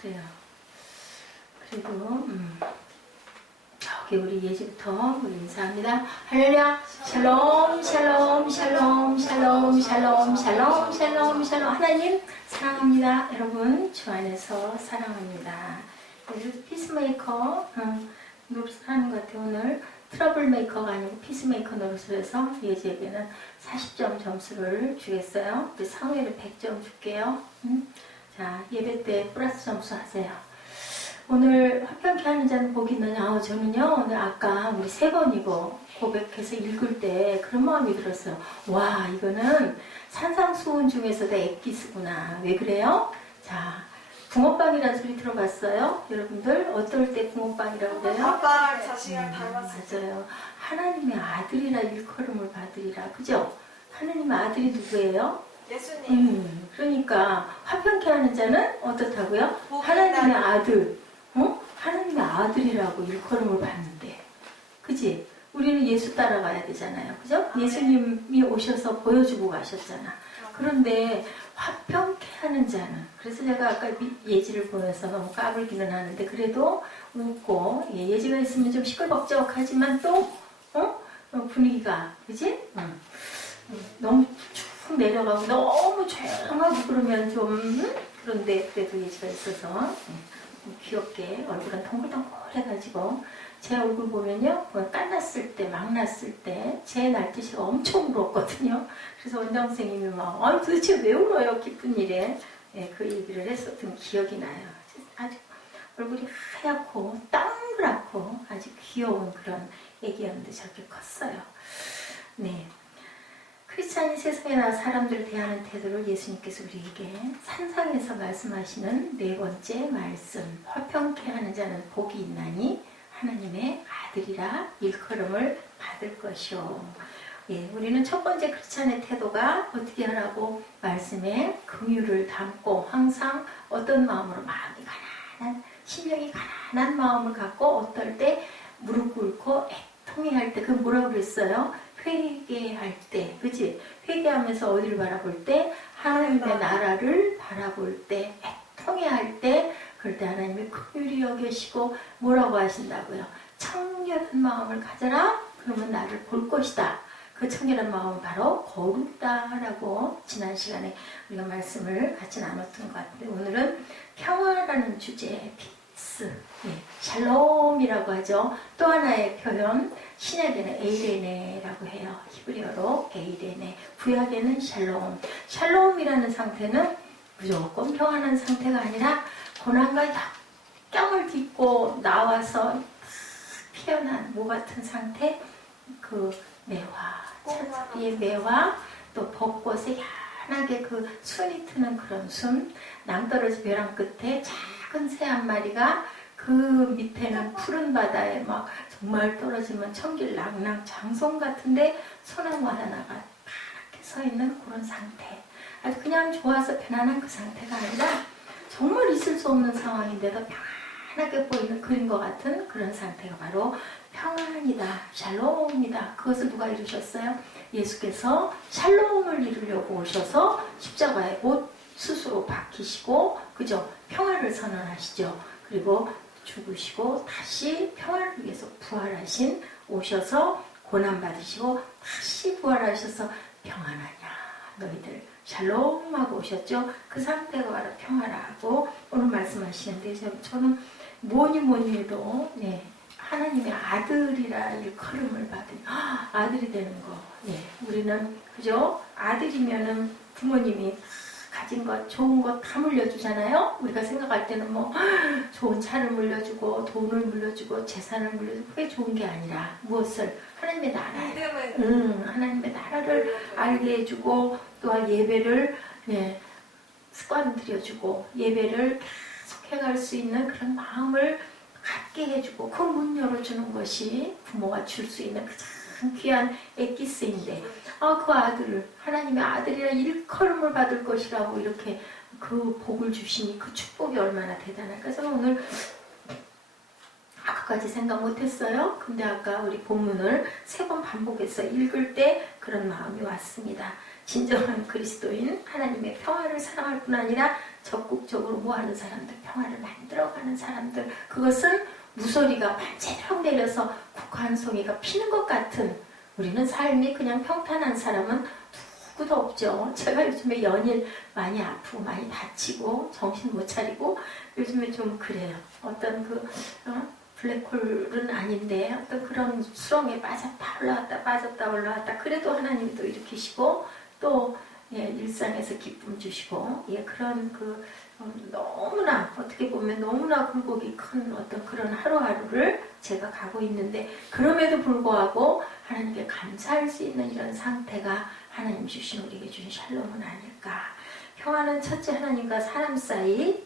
그래요. 그리고 저기 우리 예지부터 우리 인사합니다. 할렐루야. 샬롬 샬롬 샬롬 샬롬 샬롬 샬롬 샬롬 샬롬. 하나님 사랑합니다. 여러분 주 안에서 사랑합니다. 요즘 피스메이커 노릇을 하는 것 같아요. 오늘 트러블 메이커가 아니고 피스메이커 노릇을 해서 예지에게는 40점 점수를 주겠어요. 우리 상회를 100점 줄게요. 자, 예배 때 플러스 점수 하세요. 오늘 화평케 하는 자는 복이 있느냐? 저는요, 오늘 아까 우리 3번이고 고백해서 읽을 때 그런 마음이 들었어요. 와, 이거는 산상수훈 중에서도 엑기스구나. 왜 그래요? 자, 붕어빵이라는 소리 들어봤어요? 여러분들, 어떨 때 붕어빵이라고 그래요? 아빠랑 자식이랑 닮았어요. 맞아요. 하나님의 아들이라 일컬음을 받으리라. 그죠? 하나님의 아들이 누구예요? 예수님. 그러니까 화평케 하는 자는 어떻다고요? 하나님의 아들. 하나님의 아들이라고 일컬음을 받는데, 그지? 우리는 예수 따라가야 되잖아요, 그죠? 예수님이 오셔서 보여주고 가셨잖아. 그런데 화평케 하는 자는, 그래서 제가 아까 예지를 보면서 너무 까불기는 하는데, 그래도 웃고, 예지가 있으면 좀 시끌벅적하지만 또 분위기가, 그지? 너무 쭉 내려가고 너무 조용하고 그러면 좀 그런데 그래도 예지가 있어서 귀엽게 얼굴은 동글동글해가지고 제 얼굴 보면요, 깐났을 때, 막 났을 때 제 날뜻이가 엄청 울었거든요. 그래서 원장 선생님이 막 도대체 왜 울어요, 기쁜 일에. 네, 그 얘기를 했었던 기억이 나요. 아주 얼굴이 하얗고 동그랗고 아주 귀여운 그런 애기였는데 저렇게 컸어요. 네. 크리스찬이 세상에 나와 사람들을 대하는 태도를 예수님께서 우리에게 산상에서 말씀하시는 4번째 말씀, 화평케 하는 자는 복이 있나니 하나님의 아들이라 일컬음을 받을 것이요. 예, 우리는 첫 번째 크리스찬의 태도가 어떻게 하라고 말씀에 긍휼을 담고 항상 어떤 마음으로 마음이 가난한, 심령이 가난한 마음을 갖고 어떨 때 무릎 꿇고 애통해할 때, 그 뭐라고 그랬어요? 회개할 때, 그치? 회개하면서 어디를 바라볼 때? 하나님의 나라를 바라볼 때, 애통해할 때, 그럴 때 하나님의 긍휼히 여기시고 뭐라고 하신다고요? 청결한 마음을 가져라. 그러면 나를 볼 것이다. 그 청결한 마음은 바로 거룩다라고 지난 시간에 우리가 말씀을 같이 나눴던 것 같은데, 오늘은 평화라는 주제, 피스, 예, 샬롬이라고 하죠. 또 하나의 표현, 신약에는 에이레네라고 해요. 히브리어로 에이레네. 구약에는 샬롬. 샬롬이라는 상태는 무조건 평안한 상태가 아니라 고난과 역경을 딛고 나와서 피어난 모 같은 상태, 그 매화, 차라리의 매화, 또 벚꽃에 환하게 그 순이 트는 그런 순, 낭떠러지 벼랑 끝에 작은 새 한 마리가 그 밑에는 푸른 바다에 막 정말 떨어지면 천길 낭낭 장송 같은데 소나무 하나가 파랗게 서 있는 그런 상태. 아주 그냥 좋아서 편안한 그 상태가 아니라 정말 있을 수 없는 상황인데도 편안하게 보이는 그림 것 같은 그런 상태가 바로 평안이다, 샬롬이다. 그것을 누가 이루셨어요? 예수께서 샬롬을 이루려고 오셔서 십자가에 옷 스스로 박히시고, 그죠? 평화를 선언하시죠. 그리고 죽으시고 다시 평화를 위해서 부활하신, 오셔서 고난받으시고 다시 부활하셔서 평안하냐 너희들 샬롬하고 오셨죠. 그 상태가 바로 평화라고 오늘 말씀하시는데, 저는 뭐니 해도 네, 하나님의 아들이라 일컬음을 받은 아들이 되는 거. 네, 우리는 그죠? 아들이면은 부모님이 가진 것, 좋은 것 다 물려주잖아요. 우리가 생각할 때는 뭐 좋은 차를 물려주고 돈을 물려주고 재산을 물려주고, 그게 좋은 게 아니라 무엇을? 하나님의 나라, 하나님의 나라를 알게 해주고, 또한 예배를 습관 들여주고 예배를 계속 해갈 수 있는 그런 마음을 갖게 해주고, 그 문 열어주는 것이 부모가 줄 수 있는 가장 귀한 엑기스인데, 그 아들을 하나님의 아들이라 일컬음을 받을 것이라고 이렇게 그 복을 주시니 그 축복이 얼마나 대단할까. 저는 오늘 아까까지 생각 못했어요. 근데 아까 우리 본문을 3번 반복해서 읽을 때 그런 마음이 왔습니다. 진정한 그리스도인 하나님의 평화를 사랑할 뿐 아니라 적극적으로 뭐하는 사람들, 평화를 만들어가는 사람들, 그것은 무소리가 반체령 내려서 국화한송이가 피는 것 같은, 우리는 삶이 그냥 평탄한 사람은 누구도 없죠. 제가 요즘에 연일 많이 아프고 많이 다치고 정신 못 차리고 요즘에 좀 그래요. 어떤 블랙홀은 아닌데 어떤 그런 수렁에 빠졌다 올라왔다 빠졌다 올라왔다, 그래도 하나님이 또 일으키시고 또 일상에서 기쁨 주시고, 그런 너무나 어떻게 보면 너무나 굴곡이 큰 어떤 그런 하루하루를 제가 가고 있는데, 그럼에도 불구하고 하나님께 감사할 수 있는 이런 상태가 하나님 주신, 우리에게 주신 샬롬은 아닐까. 평화는 첫째 하나님과 사람 사이,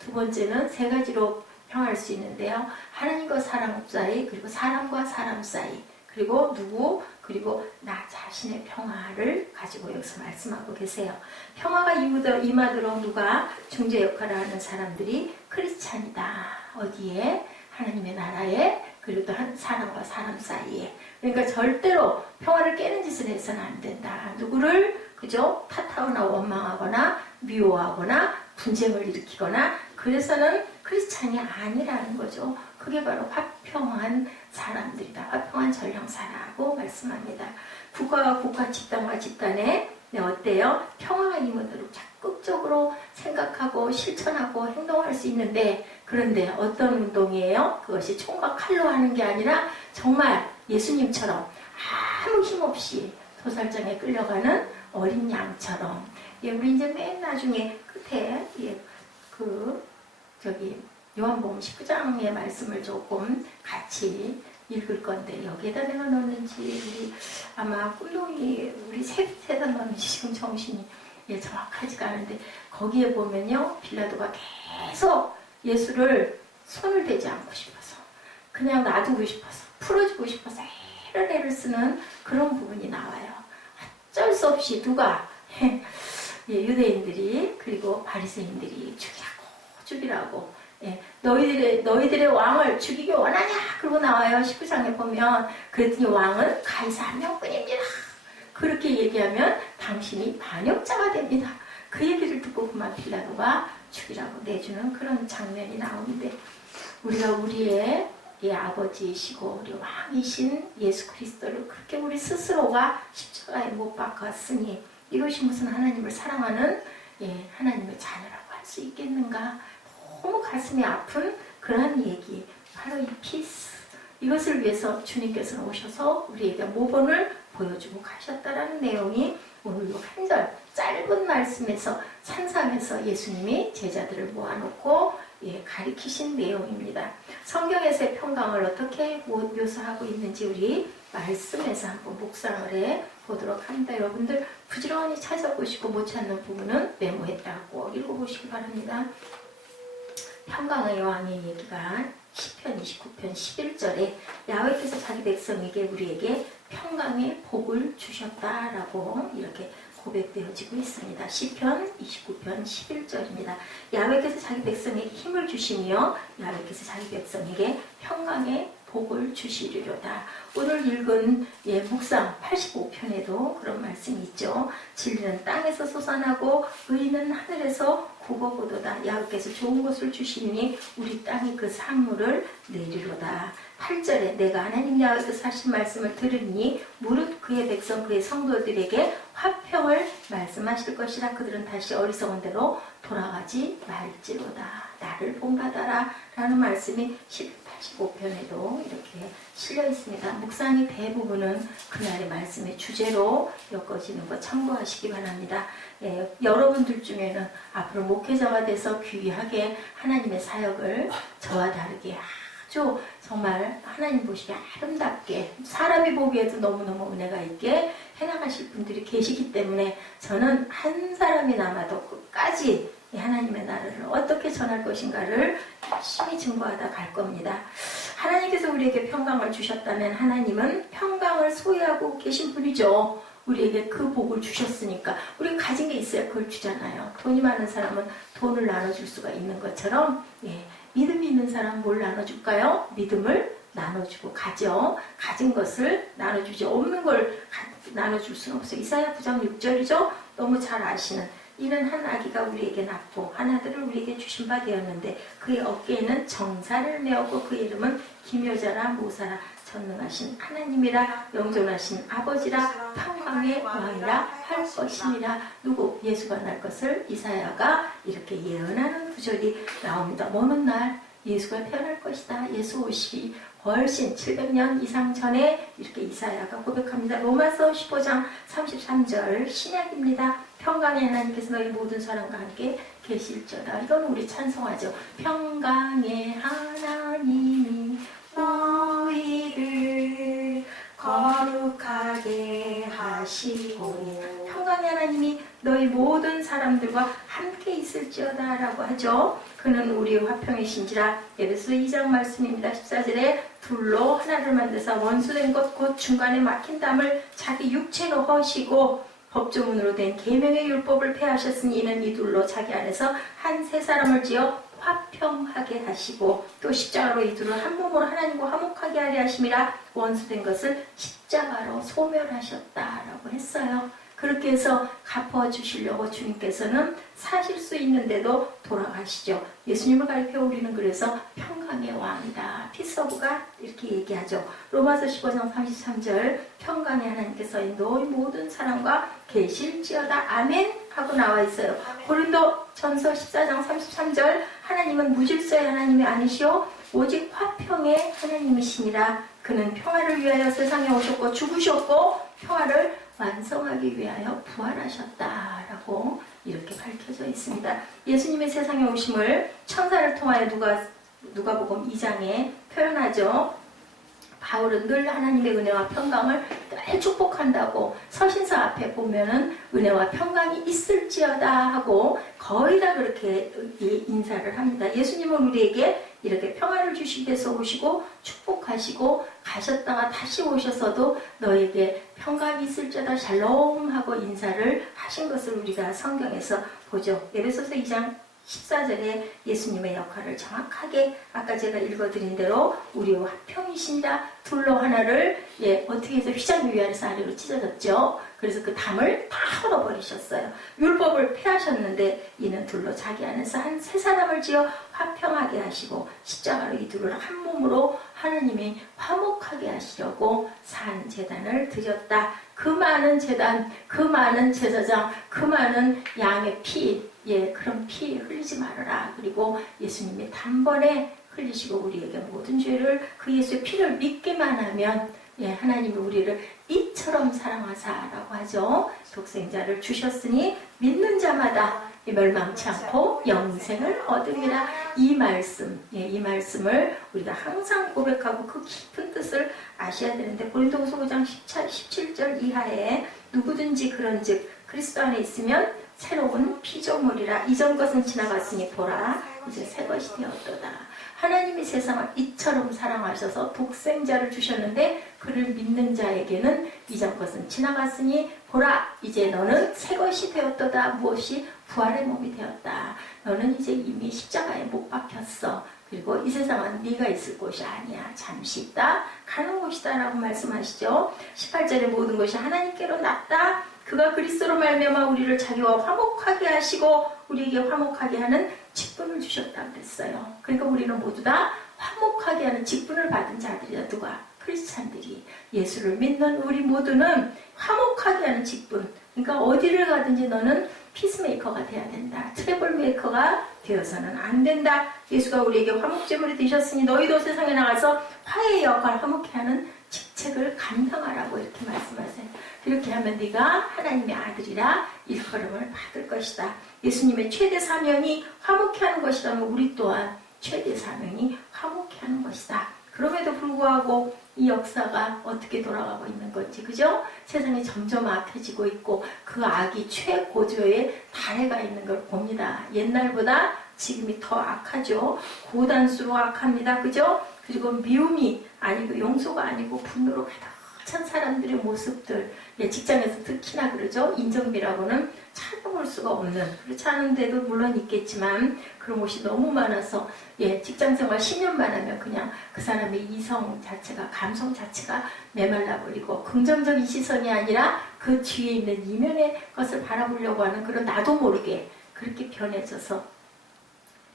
두 번째는 세 가지로 평화할 수 있는데요. 하나님과 사람 사이, 그리고 사람과 사람 사이, 그리고 그리고 나 자신의 평화를 가지고 여기서 말씀하고 계세요. 평화가 임하도록 누가 중재 역할을 하는 사람들이 크리스찬이다. 어디에? 하나님의 나라에, 그리고 또 사람과 사람 사이에. 그러니까 절대로 평화를 깨는 짓을 해서는 안 된다. 누구를 그죠? 탓하거나 원망하거나 미워하거나 분쟁을 일으키거나 그래서는 크리스찬이 아니라는 거죠. 그게 바로 화평한 사람들이다. 화평한 전령사라고 말씀합니다. 국가와 국가, 집단과 집단에 어때요? 평화가 임하도록 적극적으로 생각하고 실천하고 행동할 수 있는데, 그런데 어떤 운동이에요? 그것이 총과 칼로 하는 게 아니라 정말 예수님처럼 아무 힘없이 도살장에 끌려가는 어린 양처럼. 우리 이제 맨 나중에 끝에 요한복음 19장의 말씀을 조금 같이 읽을 건데, 여기에다 내가 넣었는지 우리 아마 꿀동이 우리 셋에다 넣었는지 지금 정신이 정확하지가 않은데, 거기에 보면요, 빌라도가 계속 예수를 손을 대지 않고 싶어서, 그냥 놔두고 싶어서, 풀어주고 싶어서 애를 쓰는 그런 부분이 나와요. 어쩔 수 없이 누가 유대인들이 그리고 바리새인들이 죽이라고 너희들의 왕을 죽이기 원하냐? 그러고 나와요. 19장에 보면. 그랬더니 왕은 가이사 한 명뿐입니다. 그렇게 얘기하면 당신이 반역자가 됩니다. 그 얘기를 듣고 그만 빌라도가 죽이라고 내주는 그런 장면이 나오는데, 우리가 우리의 아버지이시고 우리 왕이신 예수 그리스도를 그렇게 우리 스스로가 십자가에 못 박았으니 이것이 무슨 하나님을 사랑하는 하나님의 자녀라고 할 수 있겠는가? 너무 가슴이 아픈 그러한 얘기, 바로 이 피스, 이것을 위해서 주님께서는 오셔서 우리에게 모본을 보여주고 가셨다라는 내용이 오늘 한 절 짧은 말씀에서 산상에서 예수님이 제자들을 모아놓고 가리키신 내용입니다. 성경에서의 평강을 어떻게 묘사하고 있는지 우리 말씀에서 한번 묵상을 해보도록 합니다. 여러분들 부지런히 찾아보시고 못 찾는 부분은 메모했다고 읽어보시기 바랍니다. 평강의 왕의 얘기가 시편 29편 11절에 야훼께서 자기 백성에게 우리에게 평강의 복을 주셨다라고 이렇게 고백되어지고 있습니다. 시편 29편 11절입니다. 야훼께서 자기 백성에게 힘을 주시며 야훼께서 자기 백성에게 평강의 복을 주시리로다. 오늘 읽은 묵상 85편에도 그런 말씀이 있죠. 진리는 땅에서 솟아나고 의인은 하늘에서 굽어보도다. 야훼께서 좋은 것을 주시니 우리 땅이 그 산물을 내리로다. 8절에 내가 하나님 야훼께서 하신 말씀을 들으니 무릇 그의 백성 그의 성도들에게 화평을 말씀하실 것이라. 그들은 다시 어리석은 대로 돌아가지 말지로다. 나를 본받아라 라는 말씀이 85편에도 이렇게 실려 있습니다. 묵상이 대부분은 그날의 말씀의 주제로 엮어지는 것 참고하시기 바랍니다. 여러분들 중에는 앞으로 목회자가 돼서 귀하게 하나님의 사역을 저와 다르게 아주 정말 하나님 보시기에 아름답게, 사람이 보기에도 너무너무 은혜가 있게 해나가실 분들이 계시기 때문에 저는 한 사람이 남아도 끝까지 하나님의 나라를 어떻게 전할 것인가를 열심히 증거하다 갈 겁니다. 하나님께서 우리에게 평강을 주셨다면 하나님은 평강을 소유하고 계신 분이죠. 우리에게 그 복을 주셨으니까 우리가 가진 게 있어야 그걸 주잖아요. 돈이 많은 사람은 돈을 나눠줄 수가 있는 것처럼 믿음이 있는 사람 뭘 나눠줄까요? 믿음을 나눠주고 가죠. 가진 것을 나눠주지 없는 걸 나눠줄 수는 없어요. 이사야 9장 6절이죠. 너무 잘 아시는 이는 한 아기가 우리에게 낳고 한 아들을 우리에게 주신 바 되었는데 그의 어깨에는 정사를 메었고 그의 이름은 기묘자라 모사라 전능하신 하나님이라 영존하신 아버지라 평강의 왕이라 할 것이니라. 누구? 예수가 날 것을 이사야가 이렇게 예언하는 구절이 나옵니다. 먼 날 예수가 태어날 것이다. 예수 오시기 훨씬 700년 이상 전에 이렇게 이사야가 고백합니다. 로마서 15장 33절 신약입니다. 평강의 하나님께서 너희 모든 사람과 함께 계실지어다. 이거는 우리 찬송하죠. 평강의 하나님이 너희를 거룩하게 하시고 평강의 하나님이 너희 모든 사람들과 함께 있을지어다 라고 하죠. 그는 우리의 화평이신지라. 에베소 2장 말씀입니다. 14절에 둘로 하나를 만드사 원수된 것 곧 중간에 막힌 담을 자기 육체로 허시고 법조문으로 된 계명의 율법을 폐하셨으니 이는 이 둘로 자기 안에서 한 세 사람을 지어 화평하게 하시고 또 십자가로 이 둘을 한 몸으로 하나님과 화목하게 하려 하심이라. 원수된 것을 십자가로 소멸하셨다라고 했어요. 그렇게 해서 갚아주시려고 주님께서는 사실 수 있는데도 돌아가시죠. 예수님을 가리켜 우리는 그래서 평강의 왕이다. 피스 오브 갓 이렇게 얘기하죠. 로마서 15장 33절 평강의 하나님께서 너희 모든 사람과 계실지어다 아멘 하고 나와 있어요. 고린도 전서 14장 33절 하나님은 무질서의 하나님이 아니시오 오직 화평의 하나님이시니라. 그는 평화를 위하여 세상에 오셨고 죽으셨고 평화를 완성하기 위하여 부활하셨다라고 이렇게 밝혀져 있습니다. 예수님의 세상에 오심을 천사를 통하여 누가복음 2장에 표현하죠. 바울은 늘 하나님의 은혜와 평강을 늘 축복한다고 서신서 앞에 보면은 은혜와 평강이 있을지어다 하고 거의 다 그렇게 인사를 합니다. 예수님은 우리에게 이렇게 평화를 주시기 위해서 오시고 축복하시고 가셨다가 다시 오셔서도 너에게 평강이 있을지어다 샬롬 하고 인사를 하신 것을 우리가 성경에서 보죠. 에베소서 2장 14절에 예수님의 역할을 정확하게 아까 제가 읽어드린 대로 우리의 화평이신다. 둘로 하나를 어떻게 해서 휘장 위 아래서 아래로 찢어졌죠. 그래서 그 담을 다 헐어버리셨어요. 율법을 폐하셨는데 이는 둘로 자기 안에서 한 세 사람을 지어 화평하게 하시고 십자가로 이 둘을 한 몸으로 하나님이 화목하게 하시려고 산 제단을 드렸다. 그 많은 제단, 그 많은 제사장, 그 많은 양의 피, 그런 피 흘리지 말아라. 그리고 예수님이 단번에 흘리시고 우리에게 모든 죄를 그 예수의 피를 믿기만 하면 하나님이 우리를 이처럼 사랑하사라고 하죠. 독생자를 주셨으니 믿는 자마다 멸망치 않고 영생을 얻으리라. 이 말씀을 우리가 항상 고백하고 그 깊은 뜻을 아셔야 되는데 고린도후서 5장 17절 이하에 누구든지 그런즉 그리스도 안에 있으면 새로운 피조물이라. 이전 것은 지나갔으니 보라 이제 새 것이 되었도다. 하나님이 세상을 이처럼 사랑하셔서 독생자를 주셨는데 그를 믿는 자에게는 이전 것은 지나갔으니 보라 이제 너는 새 것이 되었도다. 무엇이? 부활의 몸이 되었다. 너는 이제 이미 십자가에 못 박혔어. 그리고 이 세상은 네가 있을 곳이 아니야. 잠시 있다 가는 곳이다 라고 말씀하시죠. 18절에 모든 것이 하나님께로 났다. 그가 그리스도로 말미암아 우리를 자기와 화목하게 하시고 우리에게 화목하게 하는 직분을 주셨다 그랬어요. 그러니까 우리는 모두 다 화목하게 하는 직분을 받은 자들이다. 누가? 크리스찬들이. 예수를 믿는 우리 모두는 화목하게 하는 직분. 그러니까 어디를 가든지 너는 피스메이커가 돼야 된다. 트러블 메이커가 되어서는 안 된다. 예수가 우리에게 화목제물이 되셨으니 너희도 세상에 나가서 화해의 역할, 화목케 하는 직책을 감당하라고 이렇게 말씀하세요. 이렇게 하면 네가 하나님의 아들이라 일컬음을 받을 것이다. 예수님의 최대 사명이 화목케 하는 것이라면 우리 또한 최대 사명이 화목케 하는 것이다. 그럼에도 불구하고 이 역사가 어떻게 돌아가고 있는 건지, 그죠? 세상이 점점 악해지고 있고 그 악이 최고조에 달해가 있는 걸 봅니다. 옛날보다 지금이 더 악하죠. 고단수로 악합니다. 그죠? 그리고 미움이 아니고 용서가 아니고 분노로 착한 사람들의 모습들, 예, 직장에서 특히나 그러죠. 인정비라고는 찾아볼 수가 없는, 그렇지 않은데도 물론 있겠지만 그런 곳이 너무 많아서, 예, 직장생활 10년만 하면 그냥 그 사람의 이성 자체가, 감성 자체가 메말라버리고 긍정적인 시선이 아니라 그 뒤에 있는 이면의 것을 바라보려고 하는 그런 나도 모르게 그렇게 변해져서,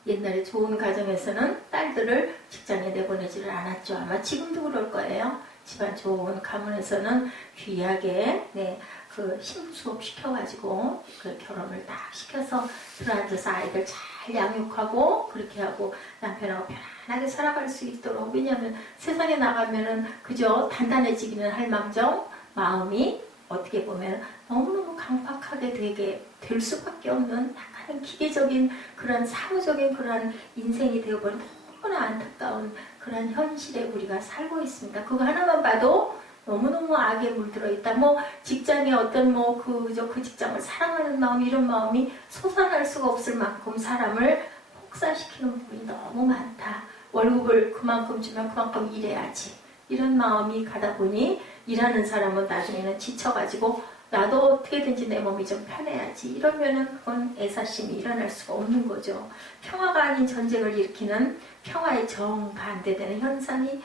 옛날에 좋은 가정에서는 딸들을 직장에 내보내지를 않았죠. 아마 지금도 그럴 거예요. 집안 좋은 가문에서는 귀하게, 네, 그 신부 수업 시켜가지고 그 결혼을 딱 시켜서 들어앉아서 아이들 잘 양육하고 그렇게 하고 남편하고 편안하게 살아갈 수 있도록. 왜냐하면 세상에 나가면은 그저 단단해지기는 할 망정 마음이 어떻게 보면 너무너무 강팍하게 되게 될 수밖에 없는 약간은 기계적인 그런 사무적인 그런 인생이 되어버린 너무나 안타까운 그런 현실에 우리가 살고 있습니다. 그거 하나만 봐도 너무너무 악에 물들어 있다. 뭐 직장에 어떤 뭐 그 직장을 사랑하는 마음, 이런 마음이 솟아날 수가 없을 만큼 사람을 혹사시키는 부분이 너무 많다. 월급을 그만큼 주면 그만큼 일해야지. 이런 마음이 가다 보니 일하는 사람은 나중에는 지쳐가지고 나도 어떻게든지 내 몸이 좀 편해야지. 이러면은 그건 애사심이 일어날 수가 없는 거죠. 평화가 아닌 전쟁을 일으키는 평화의 정반대되는 현상이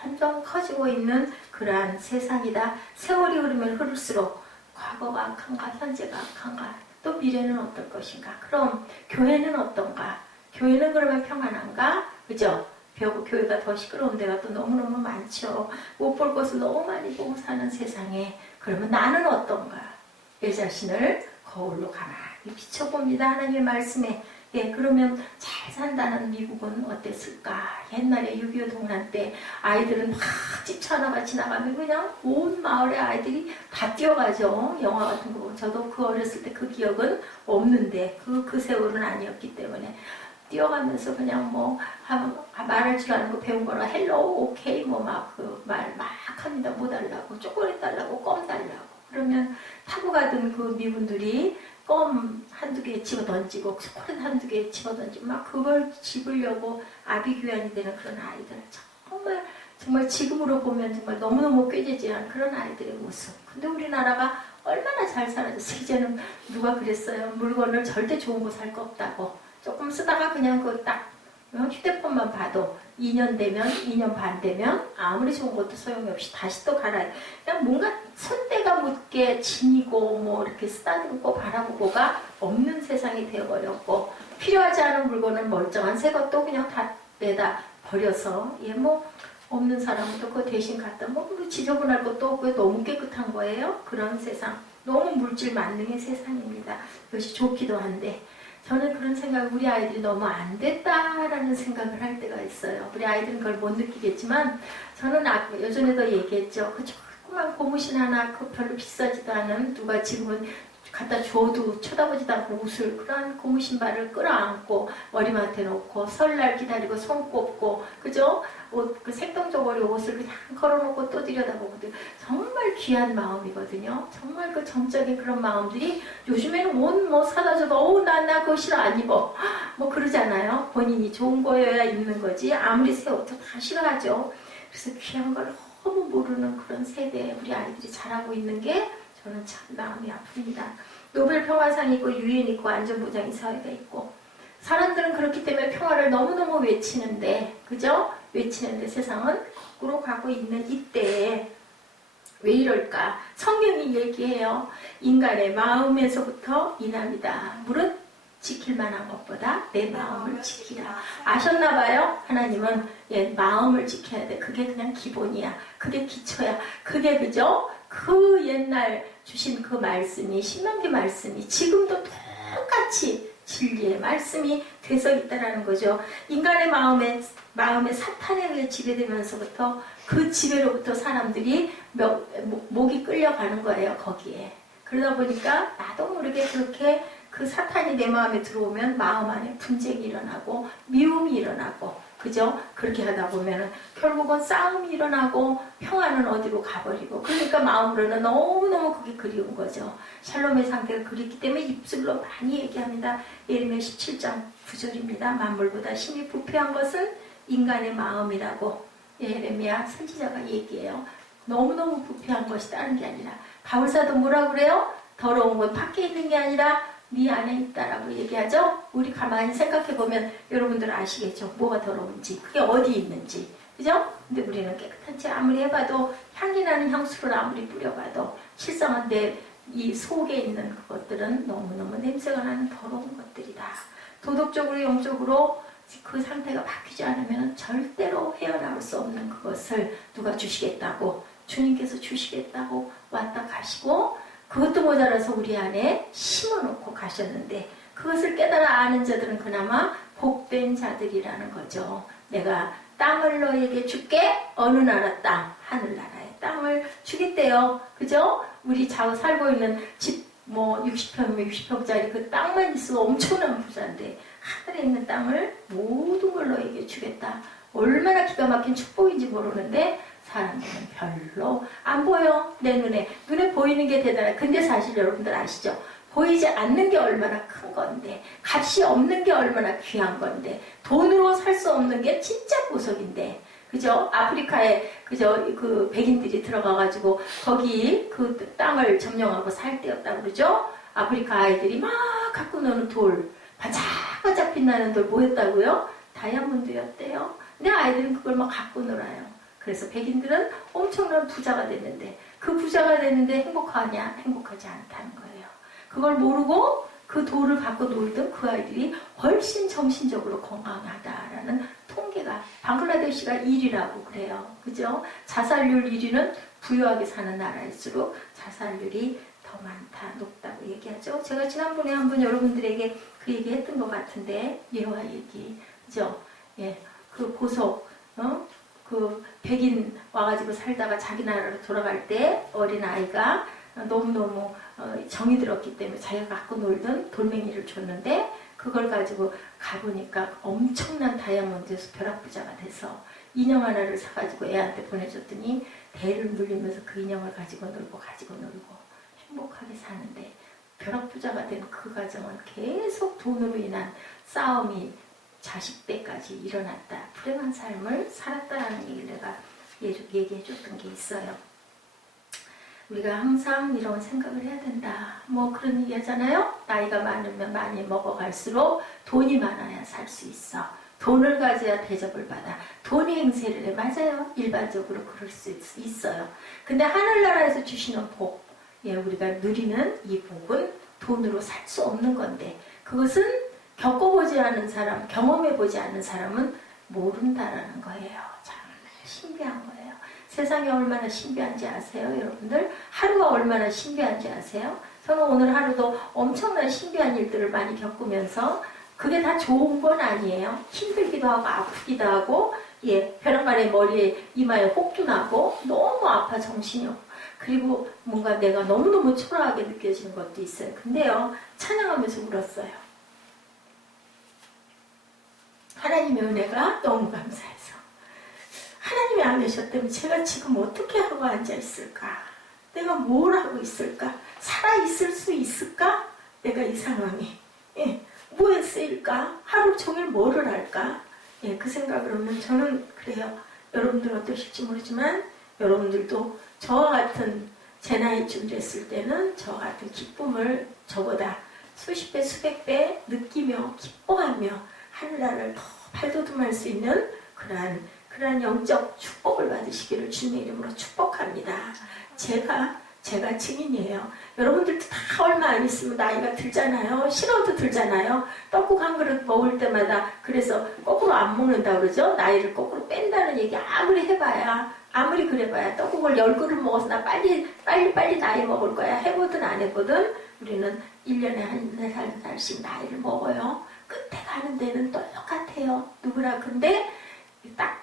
점점 커지고 있는 그러한 세상이다. 세월이 흐르면 흐를수록 과거가 악한가, 현재가 악한가, 또 미래는 어떨 것인가. 그럼 교회는 어떤가? 교회는 그러면 평안한가? 그죠? 교회가 더 시끄러운 데가 또 너무너무 많죠. 못 볼 것을 너무 많이 보고 사는 세상에 그러면 나는 어떤가? 내 자신을 거울로 가만히 비춰봅니다. 하나님의 말씀에. 예, 그러면 잘 산다는 미국은 어땠을까? 옛날에 6.25 동란 때 아이들은 막 집차 하나가 지나가면 그냥 온 마을의 아이들이 다 뛰어가죠. 영화 같은 거. 저도 그 어렸을 때 그 기억은 없는데 그 세월은 아니었기 때문에 뛰어가면서 그냥 뭐 말할 줄 아는 거 배운 거라 헬로우 오케이 뭐 막 그 말 막 합니다. 뭐 달라고 초콜릿 달라고 껌 달라고. 그러면 타고 가던 그 미분들이 껌 한두 개 집어 던지고 초콜릿 한두 개 집어 던지고 막 그걸 집으려고 아비규환이 되는 그런 아이들. 정말 지금으로 보면 정말 너무너무 꾀지지한 그런 아이들의 모습. 근데 우리나라가 얼마나 잘 살아졌어. 이제는 누가 그랬어요. 물건을 절대 좋은 거 살 거 없다고. 조금 쓰다가 그냥 그 딱 휴대폰만 봐도 2년 되면 2년 반 되면 아무리 좋은 것도 소용이 없이 다시 또 갈아요. 그냥 뭔가 손때가 묻게 지니고 뭐 이렇게 쓰다듬고 바라보고가 없는 세상이 되어버렸고, 필요하지 않은 물건은 멀쩡한 새 것도 그냥 다 내다 버려서, 예, 뭐 없는 사람은 또 그 대신 갖다 뭐 지저분할 것도 없고 너무 깨끗한 거예요. 그런 세상, 너무 물질 만능의 세상입니다. 그것이 좋기도 한데 저는 그런 생각, 우리 아이들이 너무 안 됐다라는 생각을 할 때가 있어요. 우리 아이들은 그걸 못 느끼겠지만 저는 예전에도 얘기했죠. 그 조그만 고무신 하나, 그 별로 비싸지도 않은, 누가 지금은 갖다 줘도 쳐다보지도 않고 옷을, 그런 고무신발을 끌어안고 머리맡에 놓고 설날 기다리고 손 꼽고, 그죠? 옷, 그 색동저고리 옷을 그냥 걸어놓고 또 들여다보고, 정말 귀한 마음이거든요. 정말 그 정적인 그런 마음들이 요즘에는 옷 뭐 사다 줘도 나 그거 싫어 안 입어 뭐 그러잖아요. 본인이 좋은 거여야 입는 거지 아무리 새 옷도 다 싫어하죠. 그래서 귀한 걸 너무 모르는 그런 세대에 우리 아이들이 자라고 있는 게 저는 참 마음이 아픕니다. 노벨 평화상 있고 유엔 있고 안전보장 이사회가 있고, 사람들은 그렇기 때문에 평화를 너무너무 외치는데, 그죠? 외치는데 세상은 거꾸로 가고 있는 이때에 왜 이럴까? 성경이 얘기해요. 인간의 마음에서부터 인합니다. 무릇 지킬 만한 것보다 내 마음을 지키라. 아셨나봐요? 하나님은, 예, 마음을 지켜야 돼. 그게 그냥 기본이야. 그게 기초야. 그게 그죠? 그 옛날 주신 그 말씀이, 신명기 말씀이 지금도 똑같이 진리의 말씀이 돼서 있다라는 거죠. 인간의 마음에 사탄에 의해 지배되면서부터 그 지배로부터 사람들이 목이 끌려가는 거예요. 거기에. 그러다 보니까 나도 모르게 그렇게 그 사탄이 내 마음에 들어오면 마음 안에 분쟁이 일어나고 미움이 일어나고, 그죠? 그렇게 하다 보면은 결국은 싸움이 일어나고 평화는 어디로 가버리고, 그러니까 마음으로는 너무너무 그게 그리운 거죠. 샬롬의 상태가 그립기 때문에 입술로 많이 얘기합니다. 예레미야 17장 9절입니다. 만물보다 심히 부패한 것은 인간의 마음이라고 예레미야 선지자가 얘기해요. 너무너무 부패한 것이 다른 게 아니라 바울사도 뭐라 그래요? 더러운 건 밖에 있는 게 아니라 네 안에 있다라고 얘기하죠. 우리 가만히 생각해 보면 여러분들 아시겠죠? 뭐가 더러운지, 그게 어디 있는지, 그죠? 근데 우리는 깨끗한 채 아무리 해봐도 향기 나는 향수를 아무리 뿌려봐도 실상은 내 이 속에 있는 그것들은 너무너무 냄새가 나는 더러운 것들이다. 도덕적으로 영적으로 그 상태가 바뀌지 않으면 절대로 헤어나올 수 없는 그것을 누가 주시겠다고, 주님께서 주시겠다고 왔다 가시고, 그것도 모자라서 우리 안에 심어놓고 가셨는데, 그것을 깨달아 아는 자들은 그나마 복된 자들이라는 거죠. 내가 땅을 너에게 줄게. 어느 나라 땅? 하늘나라의 땅을 주겠대요. 그죠? 우리 살고 있는 집 60평이면 60평짜리 그 땅만 있어도 엄청난 부자인데 하늘에 있는 땅을 모든 걸 너에게 주겠다. 얼마나 기가 막힌 축복인지 모르는데 사람들은 별로 안 보여. 내 눈에 보이는 게 대단해. 근데 사실 여러분들 아시죠? 보이지 않는 게 얼마나 큰 건데, 값이 없는 게 얼마나 귀한 건데, 돈으로 살 수 없는 게 진짜 보석인데, 그죠? 아프리카에 그 백인들이 들어가가지고 거기 그 땅을 점령하고 살 때였다고 그러죠? 아프리카 아이들이 막 갖고 노는 돌, 반짝반짝 빛나는 돌 뭐였다고요? 다이아몬드였대요. 근데 아이들은 그걸 막 갖고 놀아요. 그래서 백인들은 엄청난 부자가 됐는데, 그 부자가 됐는데 행복하냐? 행복하지 않다는 거예요. 그걸 모르고 그 돌을 갖고 놀던 그 아이들이 훨씬 정신적으로 건강하다라는 통계가, 방글라데시가 1위라고 그래요. 그죠? 자살률 1위는 부유하게 사는 나라일수록 자살률이 더 많다, 높다고 얘기하죠. 제가 지난번에 한번 여러분들에게 그 얘기 했던 것 같은데, 예화 얘기. 그죠? 예. 그 보석, 그 백인 와가지고 살다가 자기 나라로 돌아갈 때 어린아이가 너무너무 정이 들었기 때문에 자기가 갖고 놀던 돌멩이를 줬는데, 그걸 가지고 가보니까 엄청난 다이아몬드에서 벼락부자가 돼서 인형 하나를 사가지고 애한테 보내줬더니 대를 물리면서 그 인형을 가지고 놀고 행복하게 사는데, 벼락부자가 된 그 가정은 계속 돈으로 인한 싸움이 자식 때까지 일어났다. 불행한 삶을 살았다라는 얘기를 내가 얘기해 줬던 게 있어요. 우리가 항상 이런 생각을 해야 된다. 그런 얘기 하잖아요. 나이가 많으면 많이 먹어갈수록 돈이 많아야 살 수 있어. 돈을 가져야 대접을 받아. 돈이 행세를 해. 맞아요. 일반적으로 그럴 수 있어요. 근데 하늘나라에서 주시는 복, 우리가 누리는 이 복은 돈으로 살 수 없는 건데, 그것은 겪어보지 않은 사람, 경험해보지 않은 사람은 모른다라는 거예요. 정말 신비한 거예요. 세상이 얼마나 신비한지 아세요, 여러분들? 하루가 얼마나 신비한지 아세요? 저는 오늘 하루도 엄청난 신비한 일들을 많이 겪으면서, 그게 다 좋은 건 아니에요. 힘들기도 하고 아프기도 하고, 벼락간에 머리에 이마에 혹도 나고 너무 아파, 정신이 없고, 그리고 뭔가 내가 너무너무 초라하게 느껴지는 것도 있어요. 근데요, 찬양하면서 울었어요. 하나님의 은혜가 너무 감사해서. 하나님이 안 계셨다면 제가 지금 어떻게 하고 앉아있을까? 내가 뭘 하고 있을까? 살아있을 수 있을까? 내가 이 상황에. 뭐에 쓰일까? 하루 종일 뭐를 할까? 그 생각을 하면 저는 그래요. 여러분들 어떠실지 모르지만 여러분들도 저와 같은 제 나이쯤 됐을 때는 저와 같은 기쁨을 저보다 수십 배, 수백 배 느끼며 기뻐하며 하늘나라를 더 발돋움할 수 있는 그러한 영적 축복을 받으시기를 주님의 이름으로 축복합니다. 제가 증인이에요. 여러분들도 다 얼마 안 있으면 나이가 들잖아요. 신혼도 들잖아요. 떡국 한 그릇 먹을 때마다, 그래서 거꾸로 안 먹는다 그러죠. 나이를 거꾸로 뺀다는 얘기 아무리 그래봐야 떡국을 10그릇 먹어서 나 빨리 나이 먹을 거야. 해보든 안 해보든 우리는 1년에 한 4살씩 나이를 먹어요. 끝에 가는 데는 똑같아요. 누구나. 근데 딱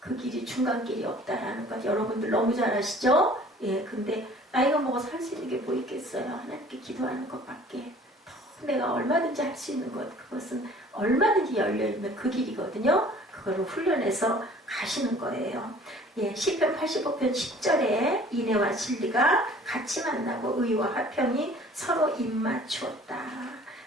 그 길이 중간길이 없다라는 것 여러분들 너무 잘 아시죠? 근데 나이가 먹어서 할 수 있는 게 뭐 있겠어요? 하나님께 기도하는 것밖에. 더 내가 얼마든지 할 수 있는 것, 그것은 얼마든지 열려있는 그 길이거든요. 그거를 훈련해서 가시는 거예요. 시편 85편 10절에 인애와 진리가 같이 만나고 의와 화평이 서로 입맞추었다.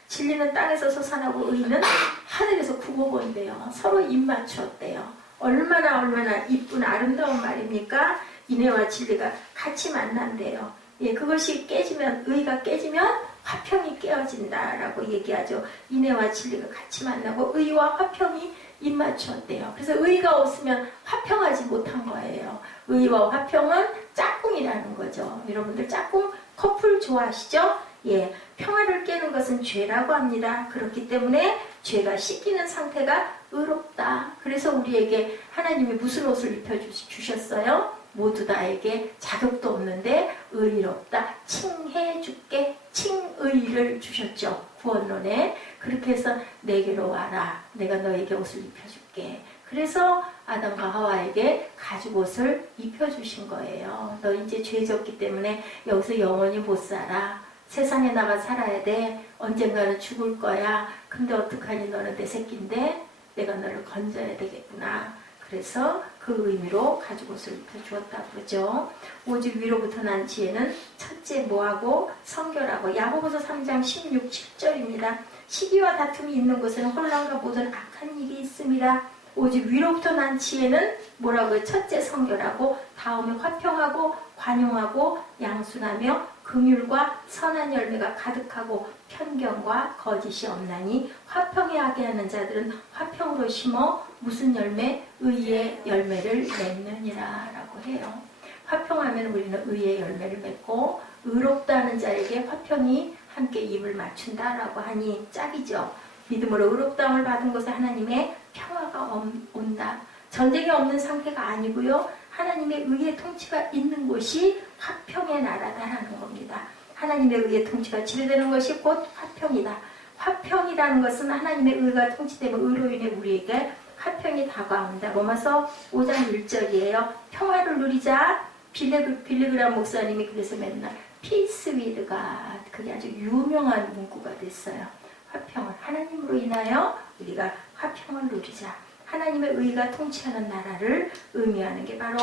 진리는 땅에서 솟아나고 의는 하늘에서 구고 본대요. 서로 입맞추었대요. 얼마나 이쁜 아름다운 말입니까? 인애와 진리가 같이 만난대요. 예, 그것이 깨지면, 의가 깨지면 화평이 깨어진다라고 얘기하죠. 인애와 진리가 같이 만나고 의와 화평이 입맞추었대요. 그래서 의가 없으면 화평하지 못한 거예요. 의와 화평은 짝꿍이라는 거죠. 여러분들 짝꿍 커플 좋아하시죠? 예, 평화를 깨는 것은 죄라고 합니다. 그렇기 때문에 죄가 씻기는 상태가 의롭다. 그래서 우리에게 하나님이 무슨 옷을 입혀주셨어요? 모두 나에게 자격도 없는데 의롭다. 칭해줄게. 칭의를 주셨죠. 구원론에. 그렇게 해서 내게로 와라. 내가 너에게 옷을 입혀줄게. 그래서 아담과 하와에게 가죽옷을 입혀주신 거예요. 너 이제 죄 졌기 때문에 여기서 영원히 못 살아. 세상에 나가 살아야 돼. 언젠가는 죽을 거야. 근데 어떡하니 너는 내 새끼인데 내가 너를 건져야 되겠구나. 그래서 그 의미로 가죽옷을 입혀주었다고 그러죠. 오직 위로부터 난 지혜는 첫째 뭐하고 성결하고. 야고보서 3장 16, 7절입니다. 시기와 다툼이 있는 곳에는 혼란과 모든 악한 일이 있습니다. 오직 위로부터 난 지혜는 뭐라고요? 첫째 성결하고, 다음에 화평하고 관용하고 양순하며 긍휼과 선한 열매가 가득하고 편견과 거짓이 없나니 화평에 하게 하는 자들은 화평으로 심어 무슨 열매? 의의 열매를 맺느니라 라고 해요. 화평하면 우리는 의의 열매를 맺고 의롭다는 자에게 화평이 함께 입을 맞춘다라고 하니 짝이죠. 믿음으로 의롭다함을 받은 것에 하나님의 평화가 온다. 전쟁이 없는 상태가 아니고요. 하나님의 의의 통치가 있는 곳이 화평의 나라다라는 겁니다. 하나님의 의의 통치가 지배되는 것이 곧 화평이다. 화평이라는 것은 하나님의 의가 통치되면 의로 인해 우리에게 화평이 다가온다. 로마서 5장 1절이에요. 평화를 누리자. 빌리그람 목사님이 그래서 맨날 Peace with God. 그게 아주 유명한 문구가 됐어요. 화평을 하나님으로 인하여 우리가 화평을 누리자. 하나님의 의가 통치하는 나라를 의미하는 게 바로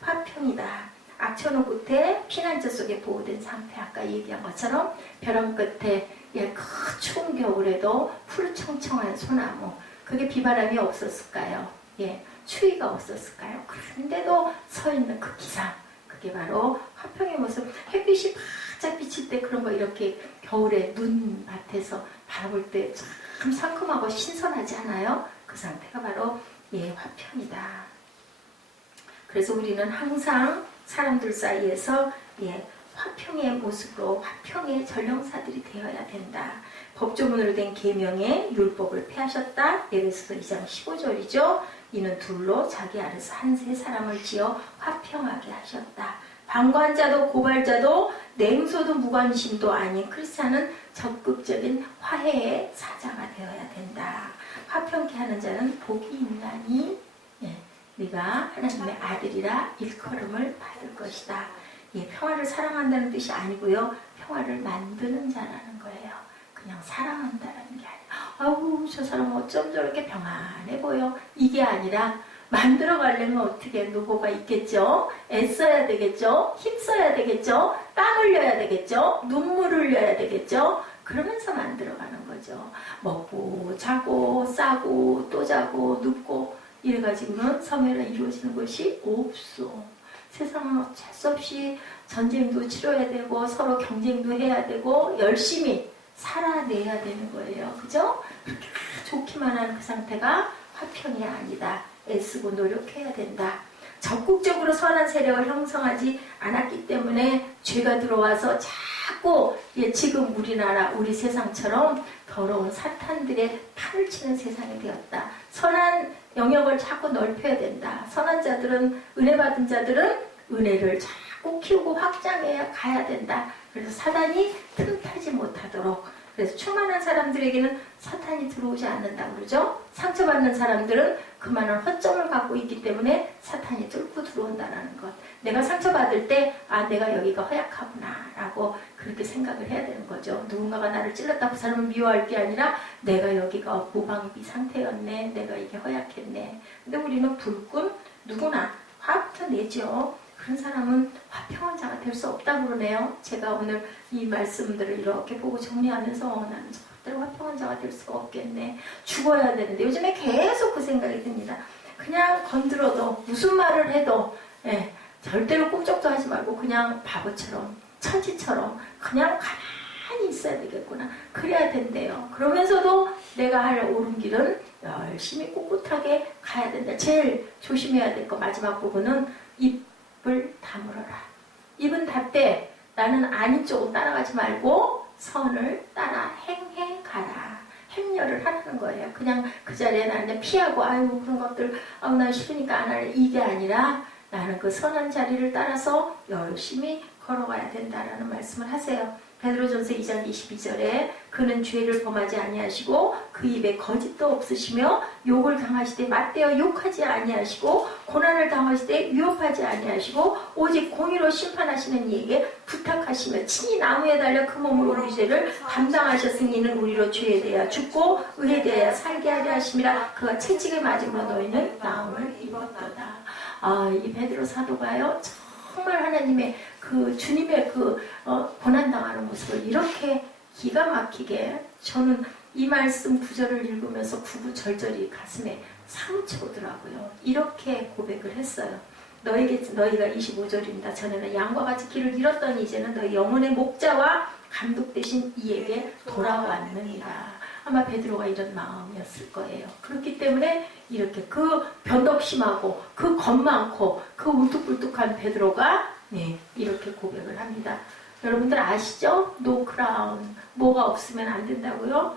화평이다. 악천후 끝에 피난처 속에 보호된 상태. 아까 얘기한 것처럼 벼랑 끝에 그 추운 겨울에도 푸르청청한 소나무. 그게 비바람이 없었을까요? 예, 추위가 없었을까요? 그런데도 서 있는 그 기상. 그게 바로 화평의 모습. 햇빛이 바짝 비칠 때 그런 거 이렇게 겨울에 눈밭에서 바라볼 때 참 상큼하고 신선하지 않아요? 그 상태가 바로 화평이다. 그래서 우리는 항상 사람들 사이에서 화평의 모습으로 화평의 전령사들이 되어야 된다. 법조문으로 된 계명의 율법을 폐하셨다. 에베소서 2장 15절이죠. 이는 둘로 자기 아래서 한세 사람을 지어 화평하게 하셨다. 방관자도 고발자도 냉소도 무관심도 아닌 크리스찬은 적극적인 화해의 사자가 되어야 된다. 화평케 하는 자는 복이 있나니 네가 하나님의 아들이라 일컬음을 받을 것이다. 평화를 사랑한다는 뜻이 아니고요. 평화를 만드는 자라는 거예요. 그냥 사랑한다는 게 아니라 아우 저 사람 어쩜 저렇게 평안해 보여. 이게 아니라 만들어 가려면 어떻게 노고가 있겠죠? 애써야 되겠죠? 힘써야 되겠죠? 땀 흘려야 되겠죠? 눈물 흘려야 되겠죠? 그러면서 만들어가는 거죠. 먹고 자고 싸고 또 자고 눕고 이래가지고는 섬유가 이루어지는 것이 없어. 세상은 어쩔 수 없이 전쟁도 치러야 되고 서로 경쟁도 해야 되고 열심히 살아내야 되는 거예요. 그죠? 그렇게 좋기만 한 그 상태가 화평이 아니다. 애쓰고 노력해야 된다. 적극적으로 선한 세력을 형성하지 않았기 때문에 죄가 들어와서 자꾸 지금 우리나라 우리 세상처럼 더러운 사탄들의 판을 치는 세상이 되었다. 선한 영역을 자꾸 넓혀야 된다. 선한 자들은 은혜 받은 자들은 은혜를 자꾸 키우고 확장해 가야 된다. 그래서 사단이 틈타지 못하도록. 그래서 충만한 사람들에게는 사탄이 들어오지 않는다고 그러죠. 상처받는 사람들은 그만한 허점을 갖고 있기 때문에 사탄이 뚫고 들어온다는 것. 내가 상처받을 때 내가 여기가 허약하구나 라고 그렇게 생각을 해야 되는 거죠. 누군가가 나를 찔렀다고 그 사람을 미워할 게 아니라 내가 여기가 무방비 상태였네. 내가 이게 허약했네. 근데 우리는 불끈 누구나 화부터 내죠. 그런 사람은 화평한 자가 될 수 없다고 그러네요. 제가 오늘 이 말씀들을 이렇게 보고 정리하면서 나는 절대로 화평한 자가 될 수가 없겠네. 죽어야 되는데 요즘에 계속 그 생각이 듭니다. 그냥 건드려도 무슨 말을 해도 절대로 꿈쩍도 하지 말고 그냥 바보처럼 천지처럼 그냥 가만히 있어야 되겠구나. 그래야 된대요. 그러면서도 내가 할 옳은 길은 열심히 꿋꿋하게 가야 된다. 제일 조심해야 될 거 마지막 부분은 입을 다물어라. 입은 닫되 나는 아닌 쪽으로 따라가지 말고 선을 따라 행해 가라. 행렬을 하라는 거예요. 그냥 그 자리에 나는 피하고 아유 그런 것들 난 싫으니까 안 할래. 이게 아니라 나는 그 선한 자리를 따라서 열심히 걸어가야 된다라는 말씀을 하세요. 베드로전서 2장 22절에 그는 죄를 범하지 아니하시고 그 입에 거짓도 없으시며 욕을 당하시되 맞대어 욕하지 아니하시고 고난을 당하시되 위협하지 아니하시고 오직 공의로 심판하시는 이에게 부탁하시며 친히 나무에 달려 그 몸으로 우리 죄를 담당하셨으니 이는 우리로 죄에 대하여 죽고 의에 대하여 살게 하려 하심이라. 그가 채찍을 맞음으로 너희는 나음을 입었도다. 이 베드로 사도가요 정말 하나님의 그 주님의 그 고난당하는 모습을 이렇게 기가 막히게, 저는 이 말씀 구절을 읽으면서 구구절절이 가슴에 상처오더라고요. 이렇게 고백을 했어요. 너희가 25절입니다. 전에는 양과 같이 길을 잃었더니 이제는 너희 영혼의 목자와 감독 되신 이에게 돌아왔느니라. 아마 베드로가 이런 마음이었을 거예요. 그렇기 때문에 이렇게 그 변덕심하고 그 겁 많고 그 울뚝불뚝한 베드로가 이렇게 고백을 합니다. 여러분들 아시죠? 노 크라운. 뭐가 없으면 안 된다고요?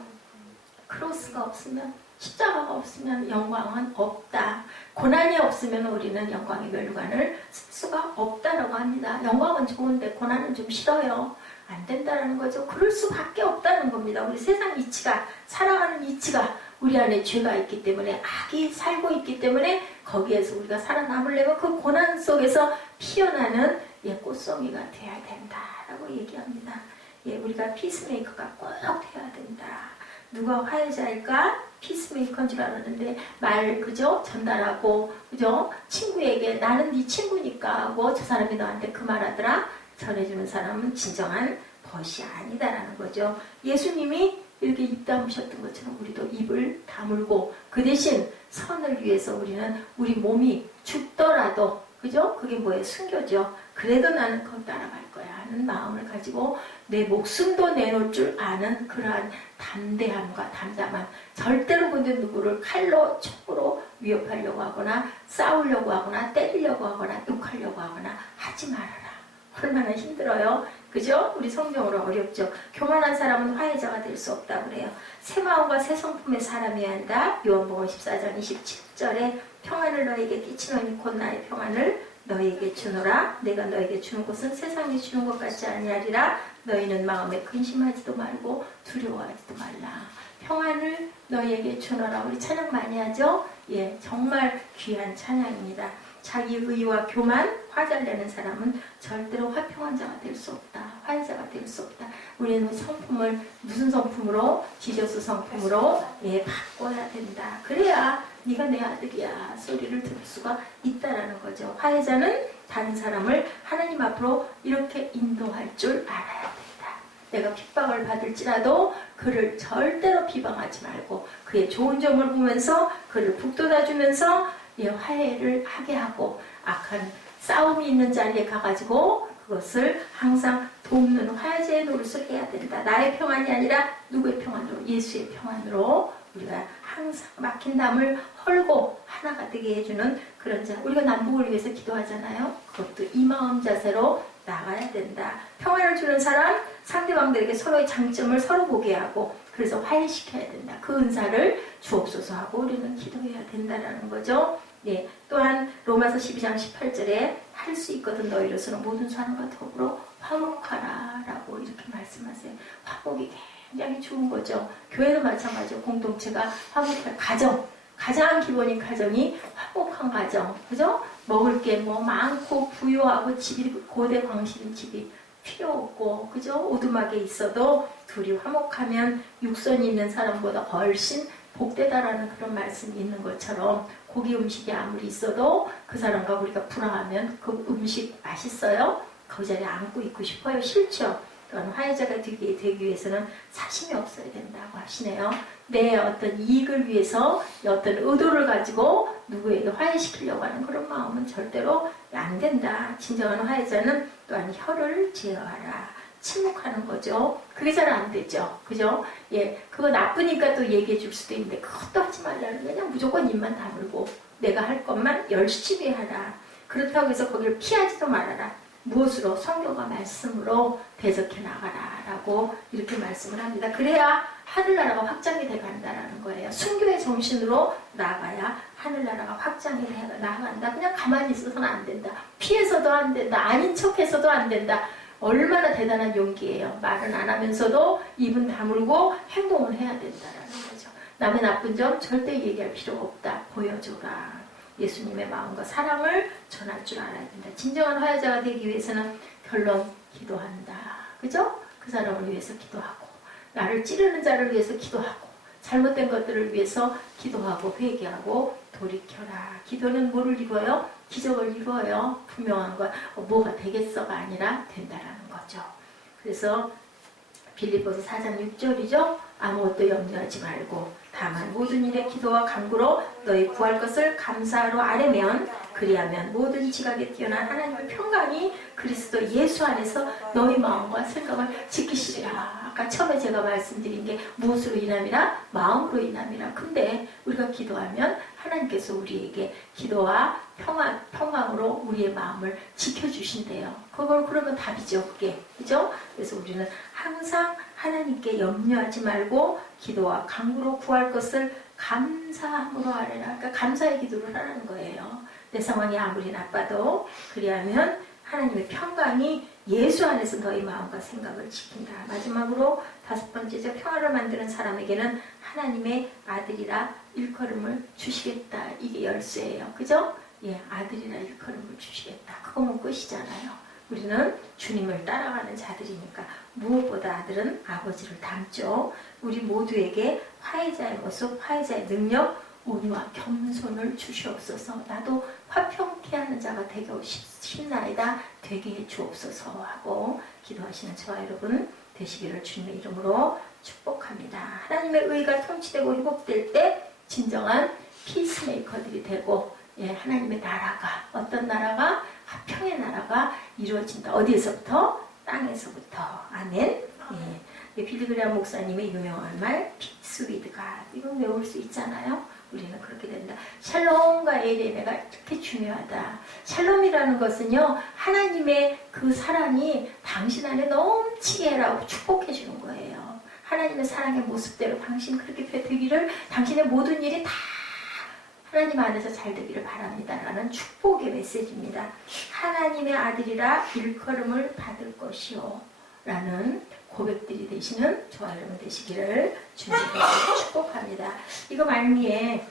크로스가 없으면, 십자가가 없으면 영광은 없다. 고난이 없으면 우리는 영광의 멸관을 쓸 수가 없다라고 합니다. 영광은 좋은데 고난은 좀 싫어요. 안 된다라는 거죠. 그럴 수밖에 없다는 겁니다. 우리 세상 이치가, 살아가는 이치가 우리 안에 죄가 있기 때문에, 악이 살고 있기 때문에 거기에서 우리가 살아남으려면 그 고난 속에서 피어나는 꽃송이가 돼야 된다라고 얘기합니다. 우리가 피스메이커가 꼭 돼야 된다. 누가 화해자일까? 피스메이커인 줄 알았는데 그죠? 전달하고, 그죠? 친구에게 나는 네 친구니까 하고 저 사람이 너한테 그 말하더라. 전해주는 사람은 진정한 벗이 아니다라는 거죠. 예수님이 이렇게 입 다무셨던 것처럼 우리도 입을 다물고 그 대신 선을 위해서 우리는 우리 몸이 죽더라도, 그죠? 그게 뭐예요? 순교죠. 그래도 나는 그거 따라갈 거야 하는 마음을 가지고 내 목숨도 내놓을 줄 아는 그러한 담대함과 담담함. 절대로 근데 누구를 칼로 촉으로 위협하려고 하거나 싸우려고 하거나 때리려고 하거나 욕하려고 하거나 하지 말아라. 얼마나 힘들어요. 그죠? 우리 성경으로 어렵죠. 교만한 사람은 화해자가 될 수 없다고 그래요. 새 마음과 새 성품의 사람이어야 한다. 요한복음 14장 27절에 평안을 너에게 끼치노니 곧 나의 평안을 너에게 주노라. 내가 너에게 주는 것은 세상이 주는 것 같지 아니하리라. 너희는 마음에 근심하지도 말고 두려워하지도 말라. 평안을 너희에게 주노라. 우리 찬양 많이 하죠? 정말 귀한 찬양입니다. 자기 의와 교만, 화잘 내는 사람은 절대로 화평한 자가 될 수 없다. 화해자가 될 수 없다. 우리는 성품을 무슨 성품으로? 지저스 성품으로 바꿔야 된다. 그래야 네가 내 아들이야 소리를 들을 수가 있다라는 거죠. 화해자는 다른 사람을 하나님 앞으로 이렇게 인도할 줄 알아야 된다. 내가 핍박을 받을지라도 그를 절대로 비방하지 말고 그의 좋은 점을 보면서 그를 북돋아주면서 화해를 하게 하고 악한 싸움이 있는 자리에 가가지고 그것을 항상 돕는 화해자의 노릇을 해야 된다. 나의 평안이 아니라 누구의 평안으로? 예수의 평안으로 우리가 항상 막힌 담을 헐고 하나가 되게 해주는 그런 자. 우리가 남북을 위해서 기도하잖아요. 그것도 이 마음 자세로 나가야 된다. 평안을 주는 사람, 상대방들에게 서로의 장점을 서로 보게 하고 그래서 화해시켜야 된다. 그 은사를 주옵소서 하고 우리는 기도해야 된다라는 거죠. 또한 로마서 12장 18절에 할 수 있거든 너희로서는 모든 사람과 더불어 화목하라 라고 이렇게 말씀하세요. 화목이 굉장히 좋은 거죠. 교회도 마찬가지죠. 공동체가 화목할 가장 기본인 가정이 화목한 가정. 그죠? 먹을 게 많고 부유하고 집이 고대 광신 집이 필요 없고, 그죠? 오두막에 있어도 둘이 화목하면 육선이 있는 사람보다 훨씬 복되다라는 그런 말씀이 있는 것처럼 고기 음식이 아무리 있어도 그 사람과 우리가 불화하면 그 음식 맛있어요? 그 자리에 안고 있고 싶어요? 싫죠? 또한 화해자가 되기 위해서는 사심이 없어야 된다고 하시네요. 내 어떤 이익을 위해서 어떤 의도를 가지고 누구에게 화해시키려고 하는 그런 마음은 절대로 안 된다. 진정한 화해자는 또한 혀를 제어하라. 침묵하는 거죠. 그게 잘 안 되죠. 그죠? 예, 그거 나쁘니까 또 얘기해 줄 수도 있는데 그것도 하지 말라는 거 그냥 무조건 입만 다물고 내가 할 것만 열심히 하라. 그렇다고 해서 거기를 피하지도 말아라. 무엇으로? 성경과 말씀으로 대적해 나가라 라고 이렇게 말씀을 합니다. 그래야 하늘나라가 확장이 돼 간다라는 거예요. 순교의 정신으로 나아가야 하늘나라가 확장이 돼 나간다. 그냥 가만히 있어서는 안 된다. 피해서도 안 된다. 아닌 척해서도 안 된다. 얼마나 대단한 용기예요. 말은 안 하면서도 입은 다물고 행동을 해야 된다라는 거죠. 남의 나쁜 점 절대 얘기할 필요가 없다. 보여줘라. 예수님의 마음과 사랑을 전할 줄 알아야 된다. 진정한 화해자가 되기 위해서는 결론 기도한다. 그죠? 그 사람을 위해서 기도하고 나를 찌르는 자를 위해서 기도하고 잘못된 것들을 위해서 기도하고 회개하고 돌이켜라. 기도는 뭐를 이루어요? 기적을 이루어요. 분명한 건 뭐가 되겠어가 아니라 된다라는 거죠. 그래서 빌립보서 4장 6절이죠. 아무것도 염려하지 말고 다만 모든 일에 기도와 간구로 너희 구할 것을 감사로 아뢰면 그리하면 모든 지각에 뛰어난 하나님의 평강이 그리스도 예수 안에서 너희 마음과 생각을 지키시리라. 아까 처음에 제가 말씀드린 게 무엇으로 인함이라? 마음으로 인함이라. 근데 우리가 기도하면 하나님께서 우리에게 기도와 평강으로 우리의 마음을 지켜주신대요. 그걸 그러면 답이죠. 그게. 그죠? 그래서 우리는 항상 하나님께 염려하지 말고 기도와 간구로 구할 것을 감사함으로 하래라. 그러니까 감사의 기도를 하라는 거예요. 내 상황이 아무리 나빠도 그리하면 하나님의 평강이 예수 안에서 너희 마음과 생각을 지킨다. 마지막으로 5번째죠. 평화를 만드는 사람에게는 하나님의 아들이라 일컬음을 주시겠다. 이게 열쇠예요. 그죠? 예, 아들이라 일컬음을 주시겠다. 그거면 끝이잖아요. 우리는 주님을 따라가는 자들이니까 무엇보다 아들은 아버지를 닮죠. 우리 모두에게 화해자의 모습, 화해자의 능력, 온유와 겸손을 주시옵소서. 나도 화평케 하는 자가 되고 싶나이다. 되게 해 주옵소서 하고 기도하시는 저와 여러분 되시기를 주님의 이름으로 축복합니다. 하나님의 의가 통치되고 회복될 때 진정한 피스메이커들이 되고 하나님의 나라가 어떤 나라가 화평의 나라가 이루어진다. 어디에서부터? 땅에서부터. 아멘. 빌리그레아 목사님의 유명한 말 Peace with God. 이건 외울 수 있잖아요. 우리는 그렇게 된다. 샬롬과 에레메가 특히 중요하다. 샬롬이라는 것은요. 하나님의 그 사랑이 당신 안에 넘치게 해라고 축복해 주는 거예요. 하나님의 사랑의 모습대로 당신 그렇게 되기를 당신의 모든 일이 다 하나님 안에서 잘 되기를 바랍니다. 라는 축복의 메시지입니다. 하나님의 아들이라 일컬음을 받을 것이요. 라는 고백들이 되시는 저와 여러분 되시기를 주님께서 축복합니다. 이거 말미에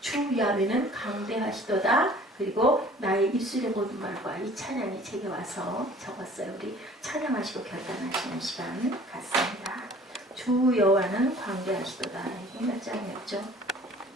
주 야훼는 강대하시도다. 그리고 나의 입술의 모든 말과 이 찬양이 제게 와서 적었어요. 우리 찬양하시고 결단하시는 시간 같습니다. 주 여호와는 광대하시도다. 이게 몇 장이었죠?